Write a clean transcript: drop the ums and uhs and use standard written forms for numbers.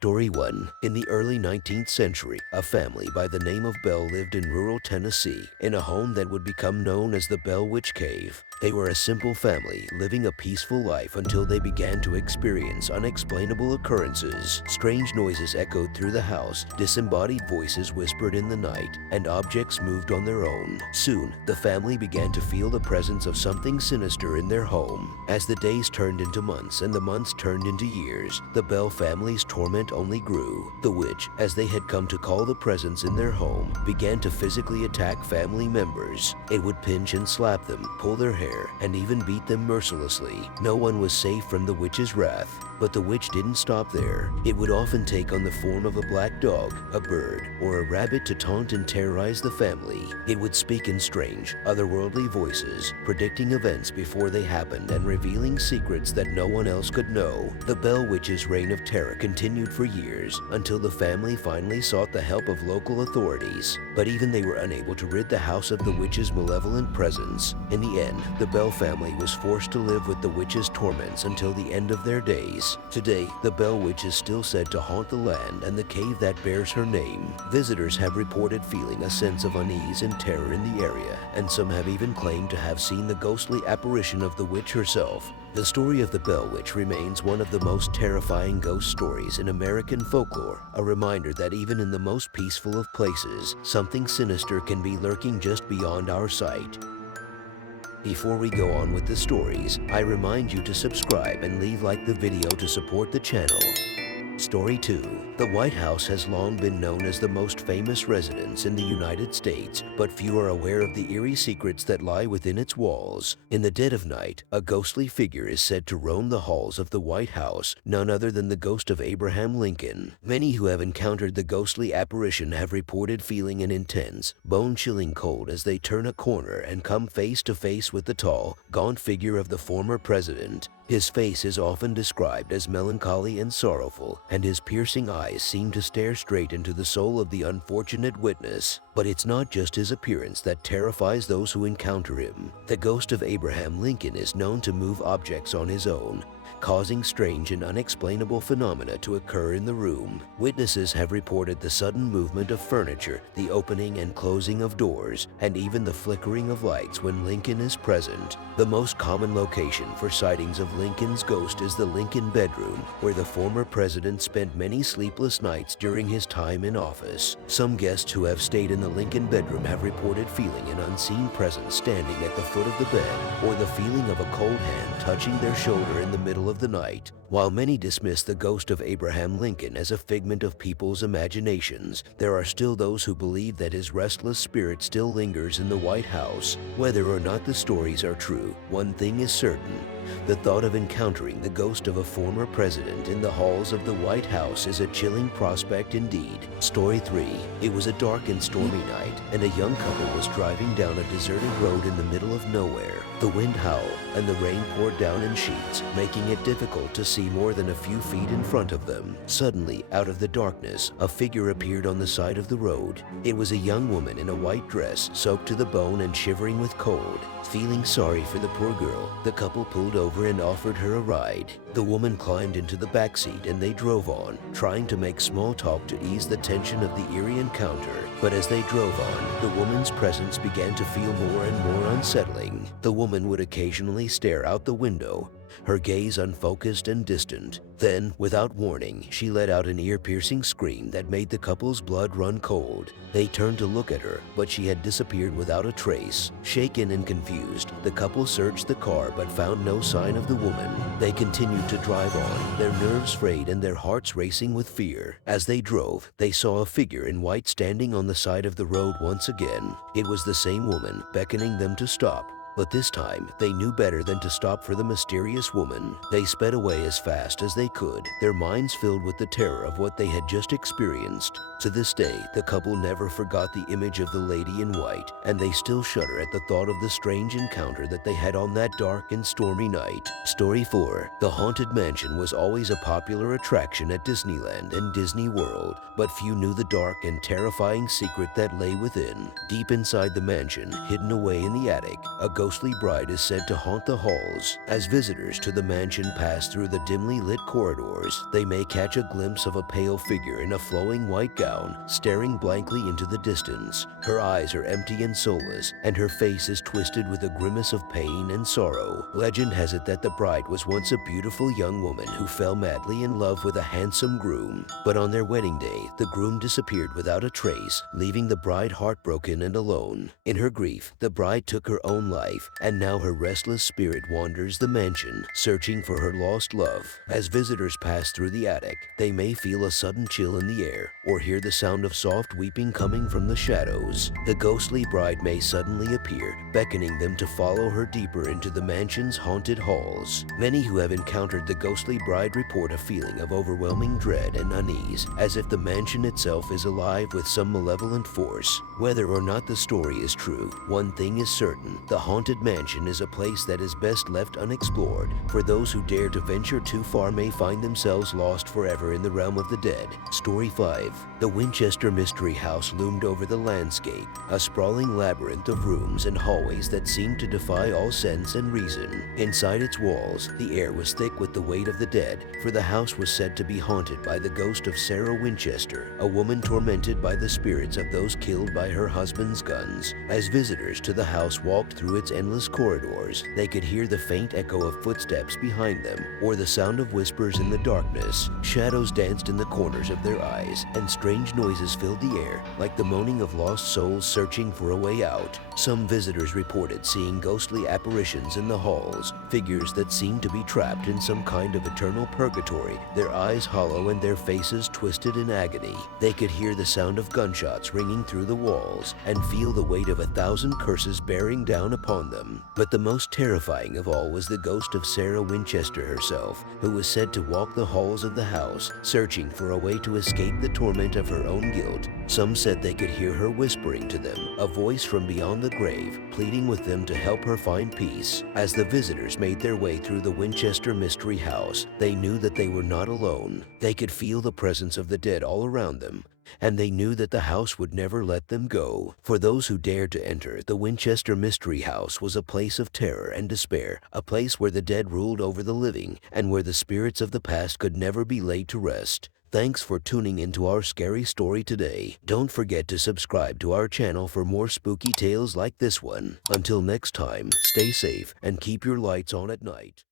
Story 1. In the early 19th century, a family by the name of Bell lived in rural Tennessee in a home that would become known as the Bell Witch Cave. They were a simple family living a peaceful life until they began to experience unexplainable occurrences. Strange noises echoed through the house, disembodied voices whispered in the night, and objects moved on their own. Soon, the family began to feel the presence of something sinister in their home. As the days turned into months and the months turned into years, the Bell family's torment only grew. The witch, as they had come to call the presence in their home, began to physically attack family members. It would pinch and slap them, pull their hair, and even beat them mercilessly. No one was safe from the witch's wrath. But the witch didn't stop there. It would often take on the form of a black dog, a bird, or a rabbit to taunt and terrorize the family. It would speak in strange, otherworldly voices, predicting events before they happened and revealing secrets that no one else could know. The Bell Witch's reign of terror continued for years until the family finally sought the help of local authorities. But even they were unable to rid the house of the witch's malevolent presence. In the end, the Bell family was forced to live with the witch's torments until the end of their days. Today, the Bell Witch is still said to haunt the land and the cave that bears her name. Visitors have reported feeling a sense of unease and terror in the area, and some have even claimed to have seen the ghostly apparition of the witch herself. The story of the Bell Witch remains one of the most terrifying ghost stories in American folklore, a reminder that even in the most peaceful of places, something sinister can be lurking just beyond our sight. Before we go on with the stories, I remind you to subscribe and leave like the video to support the channel. Story 2. The White House has long been known as the most famous residence in the United States, but few are aware of the eerie secrets that lie within its walls. In the dead of night, a ghostly figure is said to roam the halls of the White House, none other than the ghost of Abraham Lincoln. Many who have encountered the ghostly apparition have reported feeling an intense, bone-chilling cold as they turn a corner and come face to face with the tall, gaunt figure of the former president. His face is often described as melancholy and sorrowful, and his piercing eyes seem to stare straight into the soul of the unfortunate witness. But it's not just his appearance that terrifies those who encounter him. The ghost of Abraham Lincoln is known to move objects on his own, causing strange and unexplainable phenomena to occur in the room. Witnesses have reported the sudden movement of furniture, the opening and closing of doors, and even the flickering of lights when Lincoln is present. The most common location for sightings of Lincoln's ghost is the Lincoln bedroom, where the former president spent many sleepless nights during his time in office. Some guests who have stayed in the Lincoln bedroom have reported feeling an unseen presence standing at the foot of the bed, or the feeling of a cold hand touching their shoulder in the middle of the night. While many dismiss the ghost of Abraham Lincoln as a figment of people's imaginations, there are still those who believe that his restless spirit still lingers in the White House. Whether or not the stories are true, one thing is certain. The thought of encountering the ghost of a former president in the halls of the White House is a chilling prospect indeed. Story 3. It was a dark and stormy night, and a young couple was driving down a deserted road in the middle of nowhere. The wind howled, and the rain poured down in sheets, making it difficult to see more than a few feet in front of them. Suddenly, out of the darkness, a figure appeared on the side of the road. It was a young woman in a white dress, soaked to the bone and shivering with cold. Feeling sorry for the poor girl, the couple pulled over and offered her a ride. The woman climbed into the back seat and they drove on, trying to make small talk to ease the tension of the eerie encounter. But as they drove on, the woman's presence began to feel more and more unsettling. The woman would occasionally stare out the window, her gaze unfocused and distant. Then, without warning, she let out an ear-piercing scream that made the couple's blood run cold. They turned to look at her, but she had disappeared without a trace. Shaken and confused, the couple searched the car but found no sign of the woman. They continued to drive on, their nerves frayed and their hearts racing with fear. As they drove, they saw a figure in white standing on the side of the road once again. It was the same woman, beckoning them to stop. But this time, they knew better than to stop for the mysterious woman. They sped away as fast as they could, their minds filled with the terror of what they had just experienced. To this day, the couple never forgot the image of the lady in white, and they still shudder at the thought of the strange encounter that they had on that dark and stormy night. Story 4. The Haunted Mansion was always a popular attraction at Disneyland and Disney World, but few knew the dark and terrifying secret that lay within. Deep inside the mansion, hidden away in the attic, a ghost ghostly bride is said to haunt the halls. As visitors to the mansion pass through the dimly lit corridors, they may catch a glimpse of a pale figure in a flowing white gown, staring blankly into the distance. Her eyes are empty and soulless, and her face is twisted with a grimace of pain and sorrow. Legend has it that the bride was once a beautiful young woman who fell madly in love with a handsome groom. But on their wedding day, the groom disappeared without a trace, leaving the bride heartbroken and alone. In her grief, the bride took her own life, and now her restless spirit wanders the mansion, searching for her lost love. As visitors pass through the attic, they may feel a sudden chill in the air, or hear the sound of soft weeping coming from the shadows. The ghostly bride may suddenly appear, beckoning them to follow her deeper into the mansion's haunted halls. Many who have encountered the ghostly bride report a feeling of overwhelming dread and unease, as if the mansion itself is alive with some malevolent force. Whether or not the story is true, one thing is certain: the haunted mansion is a place that is best left unexplored, for those who dare to venture too far may find themselves lost forever in the realm of the dead. Story 5. The Winchester Mystery House loomed over the landscape, a sprawling labyrinth of rooms and hallways that seemed to defy all sense and reason. Inside its walls, the air was thick with the weight of the dead, for the house was said to be haunted by the ghost of Sarah Winchester, a woman tormented by the spirits of those killed by her husband's guns. As visitors to the house walked through its endless corridors, they could hear the faint echo of footsteps behind them, or the sound of whispers in the darkness. Shadows danced in the corners of their eyes, and strange noises filled the air, like the moaning of lost souls searching for a way out. Some visitors reported seeing ghostly apparitions in the halls, figures that seemed to be trapped in some kind of eternal purgatory, their eyes hollow and their faces twisted in agony. They could hear the sound of gunshots ringing through the walls, and feel the weight of 1,000 curses bearing down upon them. But the most terrifying of all was the ghost of Sarah Winchester herself, who was said to walk the halls of the house, searching for a way to escape the torment of her own guilt. Some said they could hear her whispering to them, a voice from beyond the grave, pleading with them to help her find peace. As the visitors made their way through the Winchester Mystery House, they knew that they were not alone. They could feel the presence of the dead all around them, and they knew that the house would never let them go. For those who dared to enter, the Winchester Mystery House was a place of terror and despair, a place where the dead ruled over the living, and where the spirits of the past could never be laid to rest. Thanks for tuning into our scary story today. Don't forget to subscribe to our channel for more spooky tales like this one. Until next time, stay safe and keep your lights on at night.